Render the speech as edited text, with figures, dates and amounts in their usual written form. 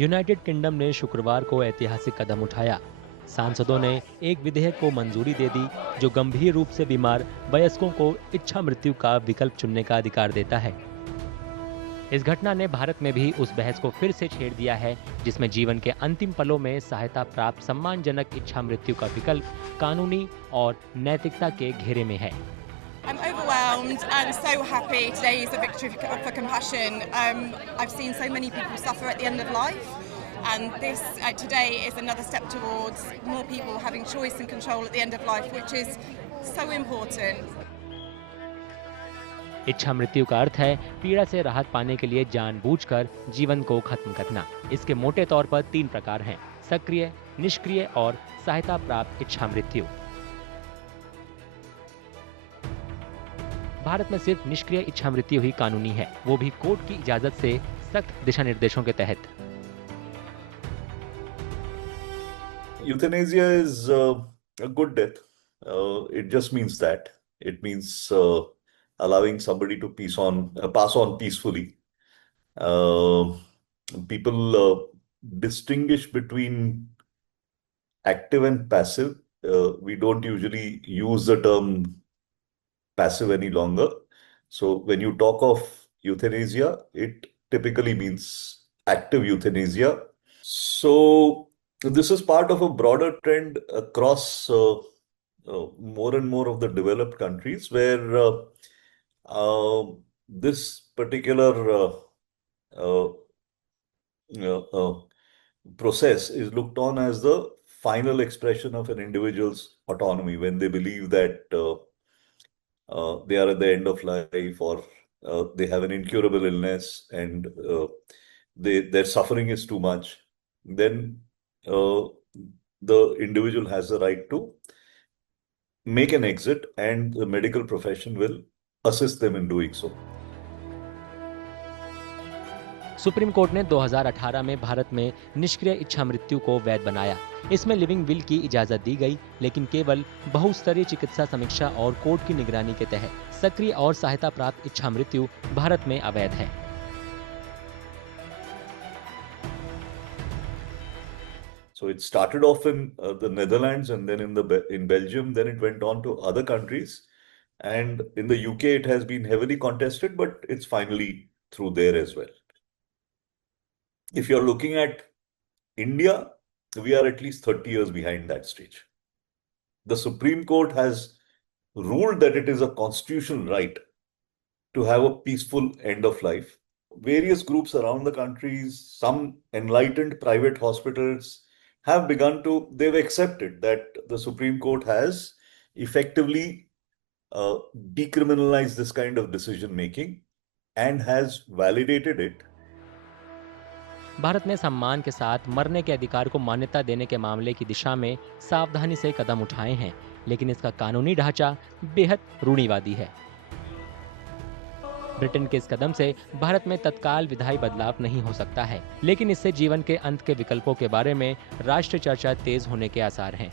United kingdom ने शुक्रवार को ऐतिहासिक कदम उठाया। सांसदों ने एक विधेयक को मंजूरी दे दी जो गंभीर रूप से बीमार वयस्कों को इच्छा मृत्यु का विकल्प चुनने का अधिकार देता है। इस घटना ने भारत में भी उस बहस को फिर से छेड़ दिया है जिसमें जीवन के अंतिम पलों में सहायता प्राप्त सम्मानजनक इच्छा मृत्यु का विकल्प कानूनी और नैतिकता के घेरे में है। I'm overwhelmed and so happy today is a victory for compassion. I've seen so many people suffer at the end of life, and this today is another step towards more people having choice and control at the end of life, which is so important. इच्छा मृत्यु का अर्थ है पीड़ा से राहत पाने के लिए जानबूझकर जीवन को खत्म करना। इसके मोटे तौर पर 3 प्रकार हैं: सक्रिय, निष्क्रिय और सहायता प्राप्त इच्छा मृत्यु। भारत में सिर्फ निष्क्रिय इच्छा मृत्यु ही कानूनी है, वो भी कोर्ट की इजाजत से सख्त दिशा निर्देशों के तहत। Euthanasia is a good death. It just means that. It means allowing somebody to pass on peacefully. People distinguish between active and passive. We don't usually use the term passive any longer. So when you talk of euthanasia, it typically means active euthanasia. So this is part of a broader trend across more and more of the developed countries where this particular process is looked on as the final expression of an individual's autonomy when they believe that they are at the end of life, or they have an incurable illness and their suffering is too much. Then the individual has the right to make an exit, and the medical profession will assist them in doing so. Supreme court ने 2018 में भारत में निष्क्रिय इच्छा मृत्यु को वैध बनाया। इसमें लिविंग विल की इजाजत दी गई, लेकिन केवल बहुस्तरीय चिकित्सा समीक्षा और कोर्ट की निगरानी के तहत। सक्रिय और सहायता प्राप्त इच्छा मृत्यु भारत में अवैध है। So it started off in the Netherlands, and then in Belgium, then it went on to other countries, and in the UK it has been heavily contested, but it's finally through there as well. If you're looking at India, we are at least 30 years behind that stage. The Supreme Court has ruled that it is a constitutional right to have a peaceful end of life. Various groups around the countries, some enlightened private hospitals have begun to, they've accepted that the Supreme Court has effectively decriminalized this kind of decision making and has validated it. Bharat ने सम्मान के साथ मरने के अधिकार को मान्यता देने के मामले की दिशा में सावधानी से कदम उठाए हैं, लेकिन इसका कानूनी ढांचा बेहद रूढ़िवादी है। ब्रिटेन के इस कदम से भारत में तत्काल विधायी बदलाव नहीं हो सकता है, लेकिन इससे जीवन के अंत के विकल्पों के बारे में राष्ट्रीय चर्चा तेज होने के आसार हैं।